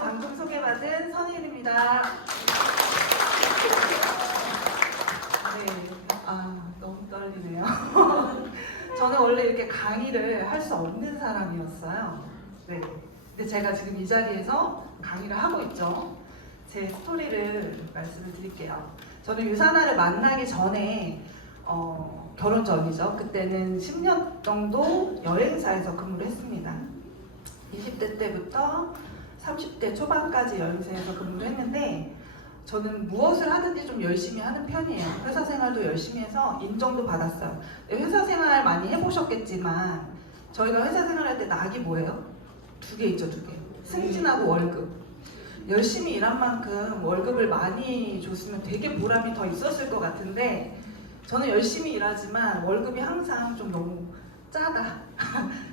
방금 소개받은 선일입니다. 네, 너무 떨리네요. 저는 원래 이렇게 강의를 할 수 없는 사람이었어요. 네, 근데 제가 지금 이 자리에서 강의를 하고 있죠. 제 스토리를 말씀을 드릴게요. 저는 유사나를 만나기 전에 결혼 전이죠. 그때는 10년 정도 여행사에서 근무를 했습니다. 20대 때부터 30대 초반까지 여행사에서 근무를 했는데 저는 무엇을 하든지 좀 열심히 하는 편이에요. 회사 생활도 열심히 해서 인정도 받았어요. 회사 생활 많이 해보셨겠지만 저희가 회사 생활할 때 낙이 뭐예요? 두 개 있죠, 두 개. 승진하고 월급. 열심히 일한 만큼 월급을 많이 줬으면 되게 보람이 더 있었을 것 같은데 저는 열심히 일하지만 월급이 항상 좀 너무 짜다.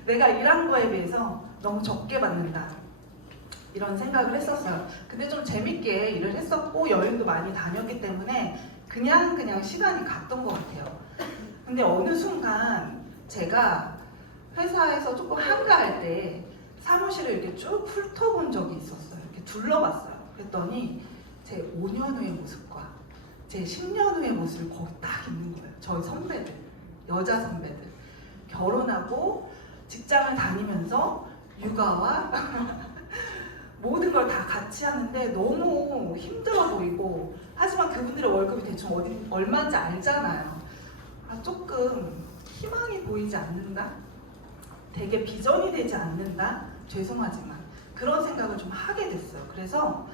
내가 일한 거에 비해서 너무 적게 받는다. 이런 생각을 했었어요. 근데 좀 재밌게 일을 했었고 여행도 많이 다녔기 때문에 그냥 시간이 갔던 것 같아요. 근데 어느 순간 제가 회사에서 조금 한가할 때 사무실을 이렇게 쭉 훑어본 적이 있었어요. 이렇게 둘러봤어요. 그랬더니 제 5년 후의 모습과 제 10년 후의 모습이 거기 딱 있는 거예요. 저희 선배들, 여자 선배들. 결혼하고 직장을 다니면서 육아와 모든 걸 다 같이 하는데 너무 힘들어 보이고 하지만 그분들의 월급이 대충 얼마인지 알잖아요. 조금 희망이 보이지 않는다? 되게 비전이 되지 않는다? 죄송하지만 그런 생각을 좀 하게 됐어요. 그래서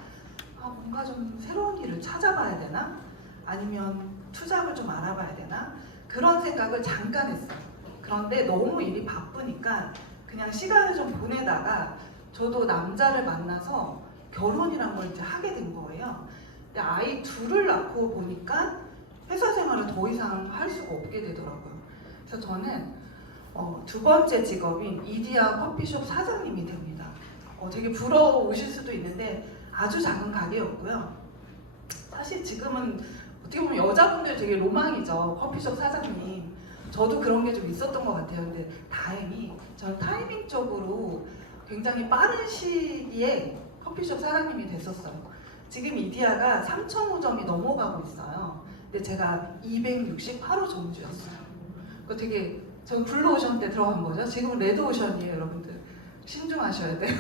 뭔가 좀 새로운 일을 찾아봐야 되나? 아니면 투잡을 좀 알아봐야 되나? 그런 생각을 잠깐 했어요. 그런데 너무 일이 바쁘니까 그냥 시간을 좀 보내다가 저도 남자를 만나서 결혼이란 걸 이제 하게 된 거예요. 근데 아이 둘을 낳고 보니까 회사 생활을 더 이상 할 수가 없게 되더라고요. 그래서 저는 두 번째 직업인 이디야 커피숍 사장님이 됩니다. 되게 부러우실 수도 있는데 아주 작은 가게였고요. 사실 지금은 어떻게 보면 여자분들 되게 로망이죠. 커피숍 사장님. 저도 그런 게 좀 있었던 것 같아요. 근데 다행히 저는 타이밍적으로 굉장히 빠른 시기에 커피숍 사장님이 됐었어요. 지금 이디야가 3,000호점이 넘어가고 있어요. 근데 제가 268호 점주였어요. 그 되게 전 블루오션 때 들어간 거죠. 지금은 레드오션이에요, 여러분들. 신중하셔야 돼요.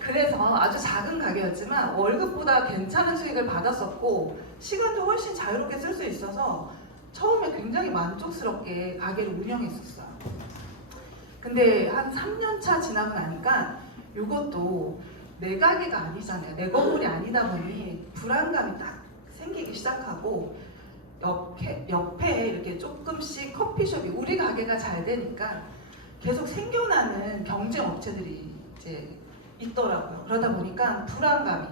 그래서 아주 작은 가게였지만 월급보다 괜찮은 수익을 받았었고 시간도 훨씬 자유롭게 쓸 수 있어서 처음에 굉장히 만족스럽게 가게를 운영했었어요. 근데 한 3년 차 지나고 나니까 이것도 내 가게가 아니잖아요. 내 건물이 아니다 보니 불안감이 딱 생기기 시작하고 옆에 이렇게 조금씩 커피숍이 우리 가게가 잘 되니까 계속 생겨나는 경쟁 업체들이 이제 있더라고요. 그러다 보니까 불안감이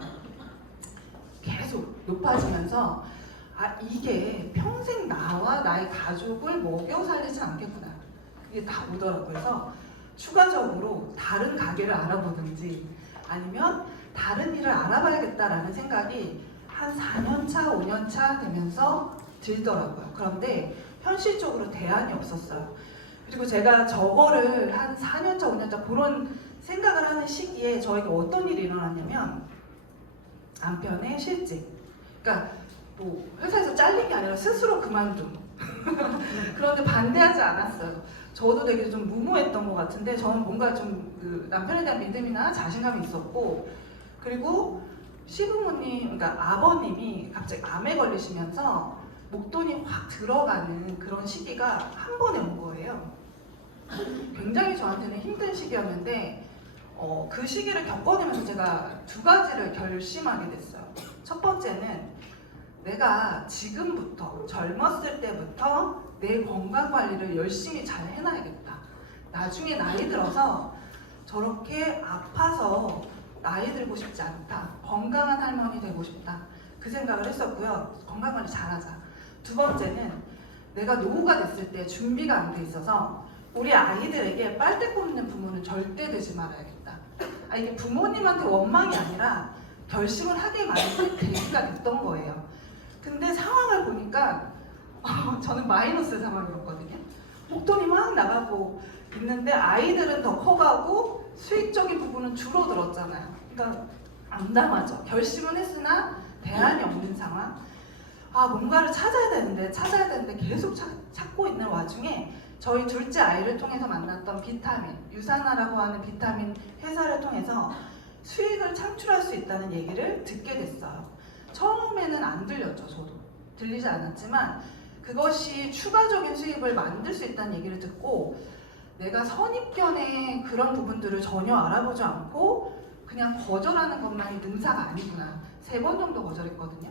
계속 높아지면서 이게 평생 나와 나의 가족을 먹여 살리진 않겠구나. 그게 다 오더라고요. 그래서 추가적으로 다른 가게를 알아보든지 아니면 다른 일을 알아봐야겠다라는 생각이 한 4년차, 5년차 되면서 들더라고요. 그런데 현실적으로 대안이 없었어요. 그리고 제가 저거를 한 4년차, 5년차 그런 생각을 하는 시기에 저에게 어떤 일이 일어났냐면 남편의 실직. 그러니까 뭐 회사에서 잘린 게 아니라 스스로 그만둔. 그런데 반대하지 않았어요. 저도 되게 좀 무모했던 것 같은데 저는 뭔가 좀 그 남편에 대한 믿음이나 자신감이 있었고 그리고 시부모님, 그러니까 아버님이 갑자기 암에 걸리시면서 목돈이 확 들어가는 그런 시기가 한 번에 온 거예요. 굉장히 저한테는 힘든 시기였는데 그 시기를 겪어내면서 제가 두 가지를 결심하게 됐어요. 첫 번째는 내가 지금부터 젊었을 때부터 내 건강 관리를 열심히 잘 해놔야겠다. 나중에 나이 들어서 저렇게 아파서 나이 들고 싶지 않다. 건강한 할머니 되고 싶다. 그 생각을 했었고요. 건강 관리 잘하자. 두 번째는 내가 노후가 됐을 때 준비가 안 돼 있어서 우리 아이들에게 빨대 꽂는 부모는 절대 되지 말아야겠다. 이게 부모님한테 원망이 아니라 결심을 하게 만든 계기가 됐던 거예요. 근데 상황을 보니까 저는 마이너스 상황이었거든요. 목돈이 막 나가고 있는데 아이들은 더 커가고 수익적인 부분은 줄어들었잖아요. 그러니까 암담하죠. 결심은 했으나 대안이 없는 상황. 아, 뭔가를 찾아야 되는데 계속 찾고 있는 와중에 저희 둘째 아이를 통해서 만났던 비타민, 유산화라고 하는 비타민 회사를 통해서 수익을 창출할 수 있다는 얘기를 듣게 됐어요. 처음에는 안 들렸죠, 저도. 들리지 않았지만 그것이 추가적인 수익을 만들 수 있다는 얘기를 듣고 내가 선입견의 그런 부분들을 전혀 알아보지 않고 그냥 거절하는 것만이 능사가 아니구나. 3번 정도 거절했거든요.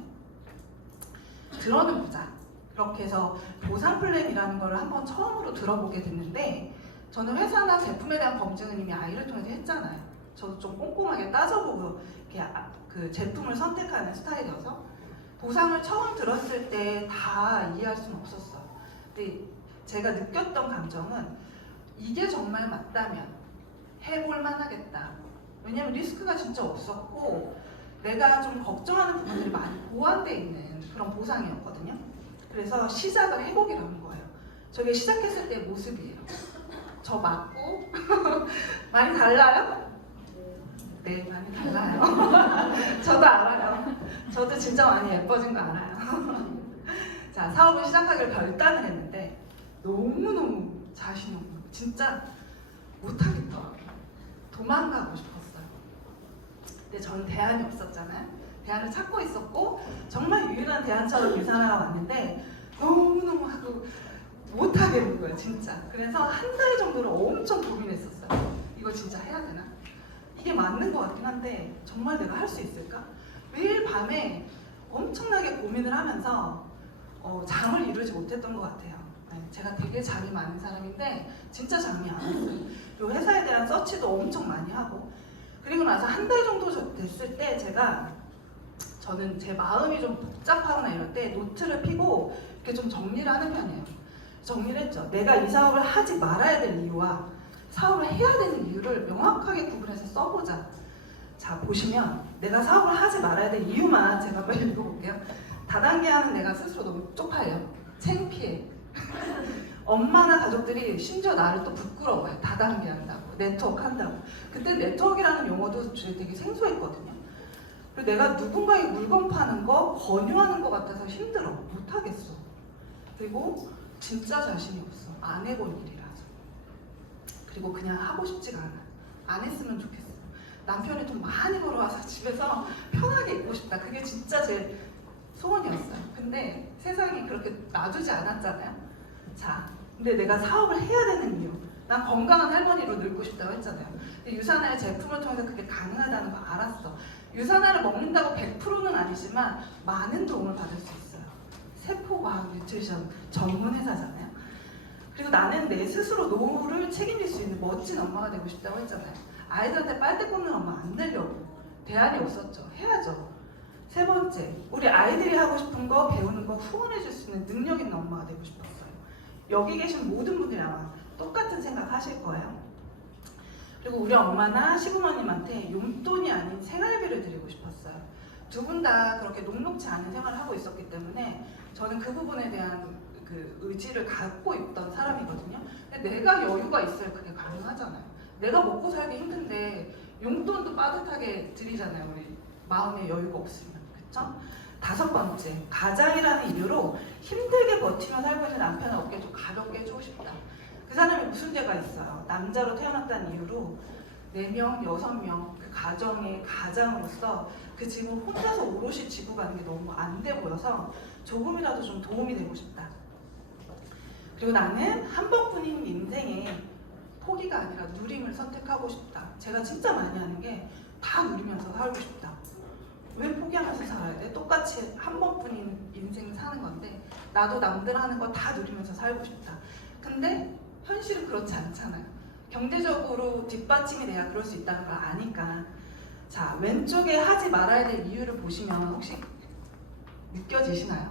들어는 보자. 그렇게 해서 보상 플랜이라는 걸 한번 처음으로 들어보게 됐는데 저는 회사나 제품에 대한 검증은 이미 아이를 통해서 했잖아요. 저도 좀 꼼꼼하게 따져보고 이렇게 그 제품을 선택하는 스타일이어서 보상을 처음 들었을 때 다 이해할 수는 없었어요. 근데 제가 느꼈던 감정은 이게 정말 맞다면 해볼 만하겠다. 왜냐면 리스크가 진짜 없었고 내가 좀 걱정하는 부분들이 많이 보완되어 있는 그런 보상이었거든요. 그래서 시작을 해보기로 한 거예요. 저게 시작했을 때 모습이에요. 저 맞고 많이 달라요? 네, 많이 달라요. 저도 알아요. 저도 진짜 많이 예뻐진 거 알아요. 자, 사업을 시작하기로 결단을 했는데 너무너무 자신이 없는 거 진짜 못하겠더라고요. 도망가고 싶었어요. 근데 저는 대안이 없었잖아요. 대안을 찾고 있었고 정말 유일한 대안처럼 유산하러 왔는데 너무너무 하고 못하겠는 거예요, 진짜. 그래서 한 달 정도를 엄청 고민했었어요. 이거 진짜 해야 되나? 이게 맞는 것 같긴 한데 정말 내가 할 수 있을까? 매일 밤에 엄청나게 고민을 하면서 잠을 이루지 못했던 것 같아요. 네, 제가 되게 잠이 많은 사람인데 진짜 잠이 안 왔어요. 이 회사에 대한 서치도 엄청 많이 하고 그리고 나서 한 달 정도 됐을 때 저는 제 마음이 좀 복잡하거나 이럴 때 노트를 펴고 이렇게 좀 정리를 하는 편이에요. 정리를 했죠. 내가 이 사업을 하지 말아야 될 이유와 사업을 해야 되는 이유를 명확하게 구분해서 써보자. 자, 보시면 내가 사업을 하지 말아야 될 이유만 제가 한번 읽어볼게요. 다단계 하는 내가 스스로 너무 쪽팔려. 창피해. 엄마나 가족들이 심지어 나를 또 부끄러워요. 다단계 한다고. 네트워크 한다고. 그때 네트워크라는 용어도 되게 생소했거든요. 그리고 내가 누군가에게 물건 파는 거, 권유하는 것 같아서 힘들어. 못하겠어. 그리고 진짜 자신이 없어. 안 해본 일이라서. 그리고 그냥 하고 싶지가 않아. 안 했으면 좋겠어. 남편이 돈 많이 벌어와서 집에서 편하게 있고 싶다. 그게 진짜 제 소원이었어요. 근데 세상이 그렇게 놔두지 않았잖아요. 자, 근데 내가 사업을 해야 되는 이유. 난 건강한 할머니로 늙고 싶다고 했잖아요. 근데 유산화의 제품을 통해서 그게 가능하다는 거 알았어. 유산화를 먹는다고 100%는 아니지만 많은 도움을 받을 수 있어요. 세포과학 뉴트리션 전문 회사잖아요. 그리고 나는 내 스스로 노후를 책임질 수 있는 멋진 엄마가 되고 싶다고 했잖아요. 아이들한테 빨대 꽂는 엄마 안 되려고. 대안이 없었죠. 해야죠. 3번째, 우리 아이들이 하고 싶은 거 배우는 거 후원해줄 수 있는 능력 있는 엄마가 되고 싶었어요. 여기 계신 모든 분들이 아마 똑같은 생각 하실 거예요. 그리고 우리 엄마나 시부모님한테 용돈이 아닌 생활비를 드리고 싶었어요. 두 분 다 그렇게 녹록지 않은 생활을 하고 있었기 때문에 저는 그 부분에 대한 그 의지를 갖고 있던 사람이거든요. 근데 내가 여유가 있어야 그게 가능하잖아요. 내가 먹고 살기 힘든데 용돈도 빠듯하게 드리잖아요. 우리 마음에 여유가 없으면. 그쵸? 5번째, 가장이라는 이유로 힘들게 버티며 살고 있는 남편의 어깨 좀 가볍게 해주고 싶다. 그 사람이 무슨 죄가 있어요? 남자로 태어났다는 이유로 4명, 6명 그 가정의 가장으로서 그 짐을 혼자서 오롯이 지고 가는 게 너무 안 돼 보여서 조금이라도 좀 도움이 되고 싶다. 그리고 나는 한 번뿐인 인생에 포기가 아니라 누림을 선택하고 싶다. 제가 진짜 많이 하는 게 다 누리면서 살고 싶다. 왜 포기하면서 살아야 돼? 똑같이 한 번뿐인 인생 사는 건데 나도 남들 하는 거 다 누리면서 살고 싶다. 근데 현실은 그렇지 않잖아요. 경제적으로 뒷받침이 돼야 그럴 수 있다는 걸 아니까. 자, 왼쪽에 하지 말아야 될 이유를 보시면 혹시 느껴지시나요?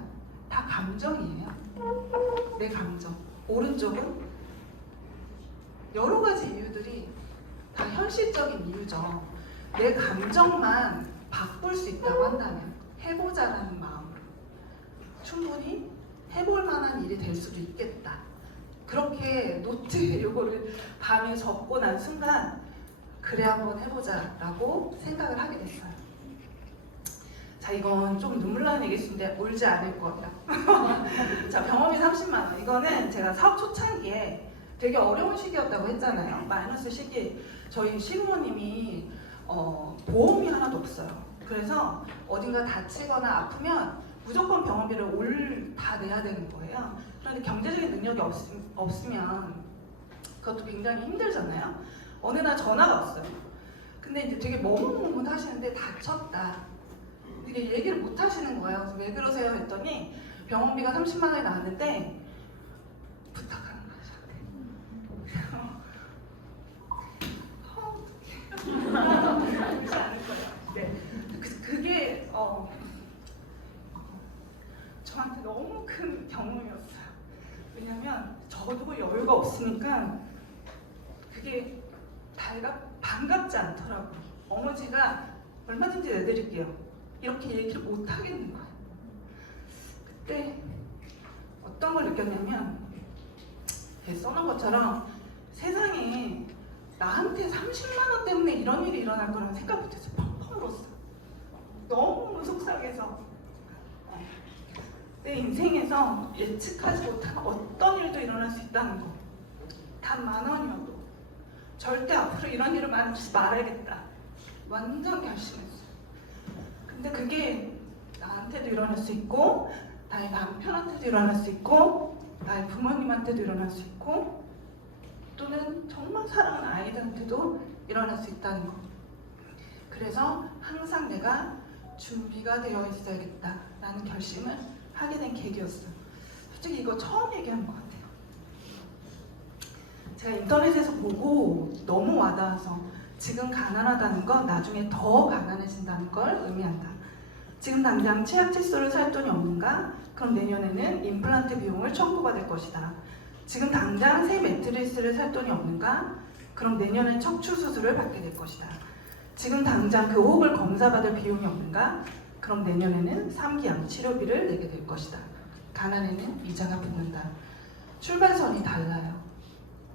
다 감정이에요. 내 감정. 오른쪽은 여러 가지 이유들이 다 현실적인 이유죠. 내 감정만 바꿀 수 있다고 한다면 해보자라는 마음으로 충분히 해볼 만한 일이 될 수도 있겠다. 그렇게 노트에 요거를 밤에 적고 난 순간 그래 한번 해보자 라고 생각을 하게 됐어요. 자, 이건 좀 눈물 나는 얘기인데 울지 않을 거예요. 자, 병원비 30만 원. 이거는 제가 사업 초창기에 되게 어려운 시기였다고 했잖아요. 마이너스 시기. 저희 시부모님이 보험이 하나도 없어요. 그래서 어딘가 다치거나 아프면 무조건 병원비를 다 내야 되는 거예요. 그런데 경제적인 능력이 없으면 그것도 굉장히 힘들잖아요. 어느 날 전화가 왔어요. 근데 이제 되게 머뭇머뭇 하시는데 다쳤다. 이게 얘기를 못 하시는 거예요. 그래서 왜 그러세요? 했더니 병원비가 30만 원이 나왔는데 부탁하는 거예요, 저한테. 그렇지 않을 거예요. 네. 그게 저한테 너무 큰 경험이었어요. 왜냐면 저도 여유가 없으니까 그게 반갑지 않더라고요. 어머니가 얼마든지 내드릴게요. 이렇게 얘기를 못 하겠는 거예요. 그때 어떤 걸 느꼈냐면 써놓은 것처럼 세상에 나한테 30만 원 때문에 이런 일이 일어날 거라는 생각 못했어요. 펑펑 울었어요. 너무 속상해서 내 인생에서 예측하지 못한 어떤 일도 일어날 수 있다는 거. 단 10,000원이어도 절대 앞으로 이런 일을 말아야겠다. 완전 결심했어요. 근데 그게 나한테도 일어날 수 있고 나의 남편한테도 일어날 수 있고 나의 부모님한테도 일어날 수 있고 또는 정말 사랑하는 아이들한테도 일어날 수 있다는 거. 그래서 항상 내가 준비가 되어 있어야겠다라는 결심을 하게 된 계기였어요. 솔직히 이거 처음 얘기한 것 같아요. 제가 인터넷에서 보고 너무 와닿아서 지금 가난하다는 건 나중에 더 가난해진다는 걸 의미한다. 지금 당장 치약 칫솔을 살 돈이 없는가? 그럼 내년에는 임플란트 비용을 청구받을 것이다. 지금 당장 새 매트리스를 살 돈이 없는가? 그럼 내년엔 척추 수술을 받게 될 것이다. 지금 당장 그 호흡을 검사받을 비용이 없는가? 그럼 내년에는 3기암 치료비를 내게 될 것이다. 가난에는 이자가 붙는다. 출발선이 달라요.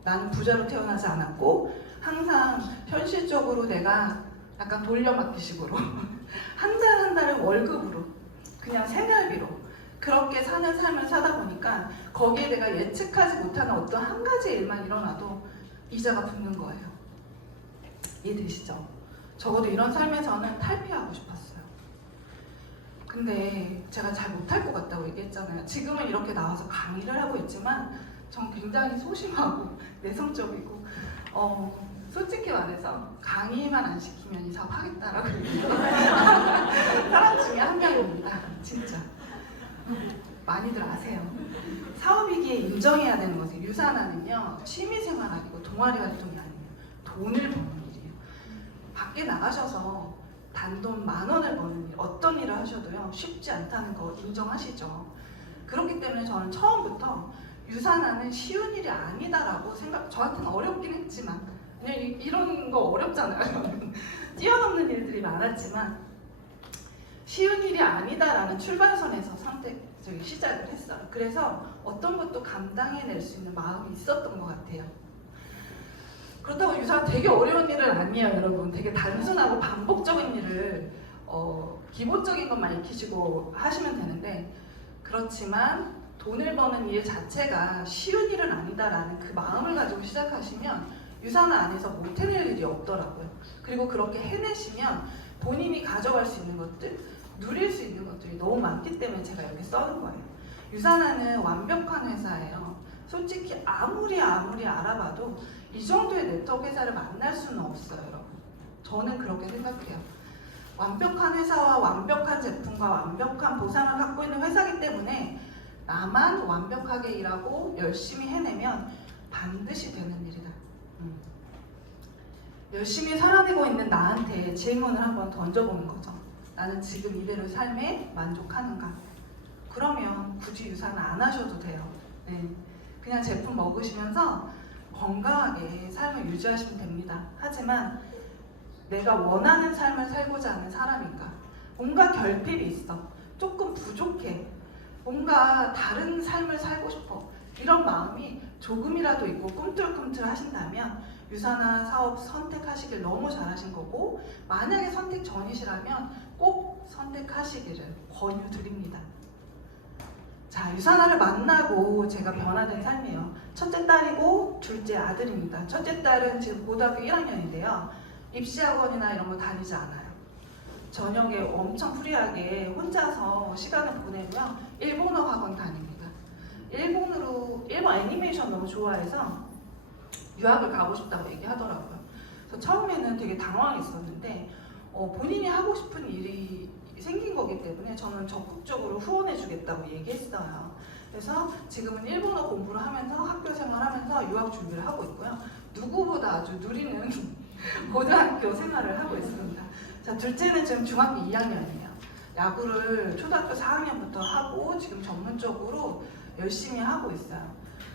나는 부자로 태어나지 않았고 항상 현실적으로 내가 약간 돌려막기식으로 한 달 한 달을 월급으로 그냥 생활비로 그렇게 사는 삶을 사다 보니까 거기에 내가 예측하지 못하는 어떤 한 가지 일만 일어나도 이자가 붙는 거예요. 이해되시죠? 적어도 이런 삶에서는 탈피하고 싶었어요. 근데 제가 잘 못할 것 같다고 얘기했잖아요. 지금은 이렇게 나와서 강의를 하고 있지만 전 굉장히 소심하고 내성적이고 솔직히 말해서 강의만 안 시키면 이 사업 하겠다라고 얘기해요. 사람 중에 한 명입니다. 진짜. 많이들 아세요. 사업이기에 인정해야 되는 것은 유산화는요. 취미생활 아니고 동아리 활동이 아니에요. 돈을 버는 일이에요. 밖에 나가셔서 단돈 10,000원을 버는 일, 어떤 일을 하셔도요. 쉽지 않다는 거 인정하시죠. 그렇기 때문에 저는 처음부터 유산화는 쉬운 일이 아니다라고 저한테는 어렵긴 했지만 그냥 이런 거 어렵잖아요. 뛰어넘는 일들이 많았지만 쉬운 일이 아니다라는 출발선에서 시작을 했어요. 그래서 어떤 것도 감당해낼 수 있는 마음이 있었던 것 같아요. 그렇다고 유산화 되게 어려운 일은 아니에요, 여러분. 되게 단순하고 반복적인 일을 기본적인 것만 익히시고 하시면 되는데 그렇지만 돈을 버는 일 자체가 쉬운 일은 아니다라는 그 마음을 가지고 시작하시면 유산화 안에서 못 해낼 일이 없더라고요. 그리고 그렇게 해내시면 본인이 가져갈 수 있는 것들, 누릴 수 있는 것들이 너무 많기 때문에 제가 이렇게 써는 거예요. 유산화는 완벽한 회사예요. 솔직히 아무리 알아봐도 이 정도의 네트워크 회사를 만날 수는 없어요, 여러분. 저는 그렇게 생각해요. 완벽한 회사와 완벽한 제품과 완벽한 보상을 갖고 있는 회사이기 때문에 나만 완벽하게 일하고 열심히 해내면 반드시 되는 일이다. 열심히 살아내고 있는 나한테 질문을 한번 던져보는 거죠. 나는 지금 이대로 삶에 만족하는가? 그러면 굳이 유산을 안 하셔도 돼요. 네. 그냥 제품 먹으시면서 건강하게 삶을 유지하시면 됩니다. 하지만 내가 원하는 삶을 살고자 하는 사람인가? 뭔가 결핍이 있어. 조금 부족해. 뭔가 다른 삶을 살고 싶어. 이런 마음이 조금이라도 있고 꿈틀꿈틀 하신다면 유산화 사업 선택하시길 너무 잘하신 거고, 만약에 선택 전이시라면 꼭 선택하시기를 권유드립니다. 자, 유산화를 만나고 제가 변화된 삶이에요. 첫째 딸이고 둘째 아들입니다. 첫째 딸은 지금 고등학교 1학년인데요. 입시학원이나 이런 거 다니지 않아요. 저녁에 엄청 프리하게 혼자서 시간을 보내고요. 일본어 학원 다닙니다. 일본 애니메이션 너무 좋아해서 유학을 가고 싶다고 얘기하더라고요. 그래서 처음에는 되게 당황했었는데 본인이 하고 싶은 일이 생긴 거기 때문에 저는 적극적으로 후원해주겠다고 얘기했어요. 그래서 지금은 일본어 공부를 하면서 학교 생활하면서 유학 준비를 하고 있고요. 누구보다 아주 누리는 고등학교 생활을 하고 있습니다. 자, 둘째는 지금 중학교 2학년이에요. 야구를 초등학교 4학년부터 하고 지금 전문적으로 열심히 하고 있어요.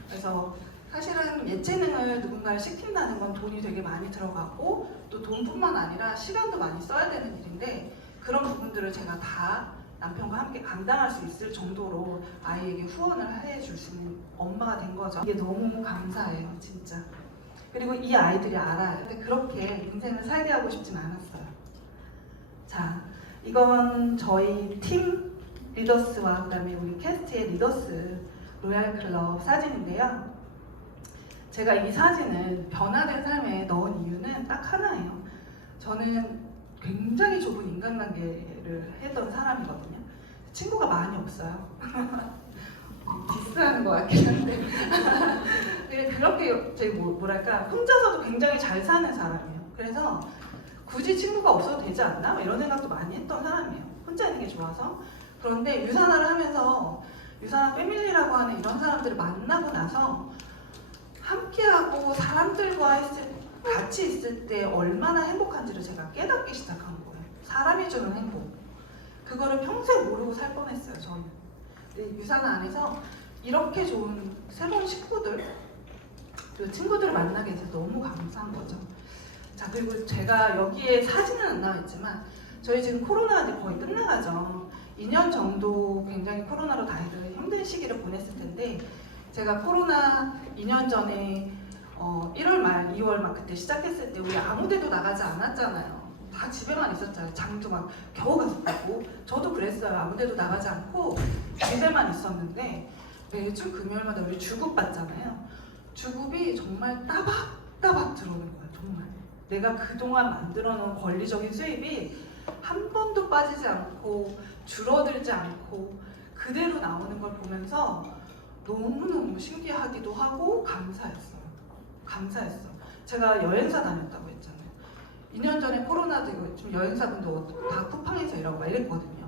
그래서 사실은 예체능을 누군가를 시킨다는 건 돈이 되게 많이 들어가고 또 돈뿐만 아니라 시간도 많이 써야 되는 일인데, 그런 부분들을 제가 다 남편과 함께 감당할 수 있을 정도로 아이에게 후원을 해줄 수 있는 엄마가 된 거죠. 이게 너무 감사해요, 진짜. 그리고 이 아이들이 알아요. 근데 그렇게 인생을 살게 하고 싶진 않았어요. 자, 이건 저희 팀 리더스와 그다음에 우리 캐스트의 리더스 로얄 클럽 사진인데요. 제가 이 사진을 변화된 삶에 넣은 이유는 딱 하나예요. 저는 굉장히 좁은 인간관계를 했던 사람이거든요. 친구가 많이 없어요. 디스하는 것 같긴 한데 그렇게 제가 뭐랄까 혼자서도 굉장히 잘 사는 사람이에요. 그래서 굳이 친구가 없어도 되지 않나? 이런 생각도 많이 했던 사람이에요. 혼자 있는 게 좋아서. 그런데 유산화를 하면서 유산화 패밀리라고 하는 이런 사람들을 만나고 나서 함께하고 사람들과 같이 있을 때 얼마나 행복한지를 제가 깨닫기 시작한 거예요. 사람이 주는 행복. 그거를 평생 모르고 살 뻔했어요, 저는. 유산화 안에서 이렇게 좋은 새로운 식구들, 그리고 친구들을 만나게 돼서 너무 감사한 거죠. 자, 그리고 제가 여기에 사진은 안 나와 있지만 저희 지금 코로나가 이제 거의 끝나가죠. 2년 정도 굉장히 코로나로 다들 힘든 시기를 보냈을 텐데, 제가 코로나 2년 전에 1월 말, 2월 막 그때 시작했을 때 우리 아무 데도 나가지 않았잖아요. 다 집에만 있었잖아요. 장도 막 겨우 갔었고, 저도 그랬어요. 아무 데도 나가지 않고 집에만 있었는데 매주 금요일마다 우리 주급 받잖아요. 주급이 정말 따박따박 들어오는 거예요. 정말 내가 그동안 만들어 놓은 권리적인 수입이 한 번도 빠지지 않고 줄어들지 않고 그대로 나오는 걸 보면서 너무너무 신기하기도 하고 감사했어요. 제가 여행사 다녔다고 했잖아요. 2년 전에 코로나 되고 지금 여행사분도 다 쿠팡에서 일하고 막 이랬거든요.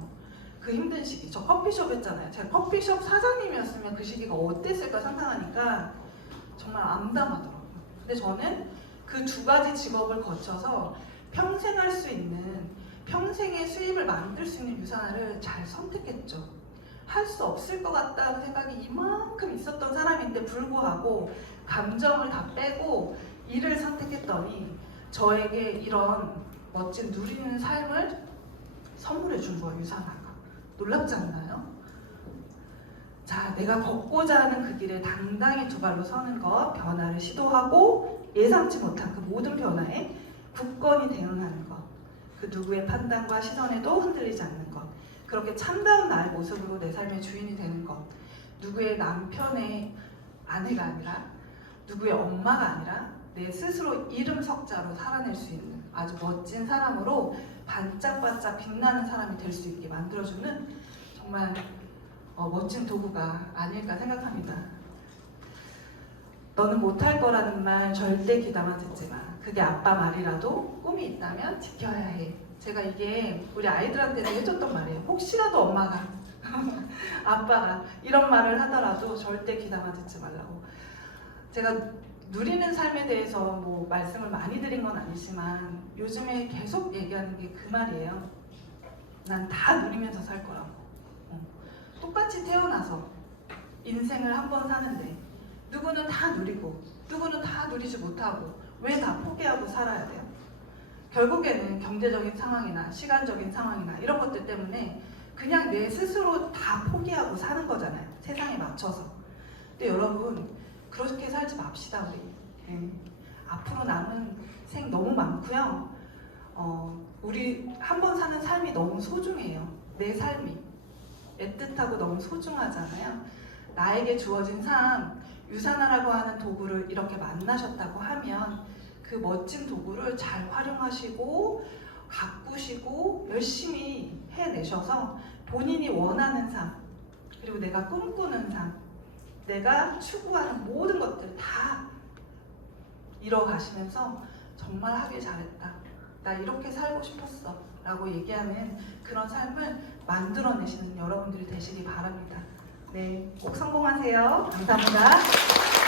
그 힘든 시기. 저 커피숍 했잖아요. 제가 커피숍 사장님이었으면 그 시기가 어땠을까 상상하니까 정말 암담하더라고요. 근데 저는 그 두 가지 직업을 거쳐서 평생 할 수 있는, 평생의 수입을 만들 수 있는 유산화를 잘 선택했죠. 할 수 없을 것 같다는 생각이 이만큼 있었던 사람인데 불구하고 감정을 다 빼고 일을 선택했더니 저에게 이런 멋진 누리는 삶을 선물해 준 거예요, 유산화가. 놀랍지 않나요? 자, 내가 걷고자 하는 그 길에 당당히 두 발로 서는 것, 변화를 시도하고 예상치 못한 그 모든 변화에 굳건히 대응하는 것, 그 누구의 판단과 시선에도 흔들리지 않는 것, 그렇게 참다운 나의 모습으로 내 삶의 주인이 되는 것, 누구의 남편의 아내가 아니라, 누구의 엄마가 아니라 내 스스로 이름 석자로 살아낼 수 있는 아주 멋진 사람으로 반짝반짝 빛나는 사람이 될 수 있게 만들어주는 정말 멋진 도구가 아닐까 생각합니다. 너는 못할 거라는 말 절대 귀담아 듣지 마. 그게 아빠 말이라도 꿈이 있다면 지켜야 해. 제가 이게 우리 아이들한테도 해줬던 말이에요. 혹시라도 엄마가 아빠가 이런 말을 하더라도 절대 귀담아 듣지 말라고. 제가 누리는 삶에 대해서 뭐 말씀을 많이 드린 건 아니지만 요즘에 계속 얘기하는 게 그 말이에요. 난 다 누리면서 살 거라고. 똑같이 태어나서 인생을 한 번 사는데 누구는 다 누리고 누구는 다 누리지 못하고 왜 다 포기하고 살아야 돼요? 결국에는 경제적인 상황이나 시간적인 상황이나 이런 것들 때문에 그냥 내 스스로 다 포기하고 사는 거잖아요. 세상에 맞춰서. 근데 여러분 그렇게 살지 맙시다 우리. 앞으로 남은 생 너무 많고요. 우리 한 번 사는 삶이 너무 소중해요. 내 삶이 애틋하고 너무 소중하잖아요. 나에게 주어진 삶, 유산하라고 하는 도구를 이렇게 만나셨다고 하면 그 멋진 도구를 잘 활용하시고 가꾸시고 열심히 해내셔서 본인이 원하는 삶, 그리고 내가 꿈꾸는 삶, 내가 추구하는 모든 것들 다 이뤄가시면서 정말 하길 잘했다, 나 이렇게 살고 싶었어 라고 얘기하는 그런 삶을 만들어내시는 여러분들이 되시기 바랍니다. 네, 꼭 성공하세요. 감사합니다.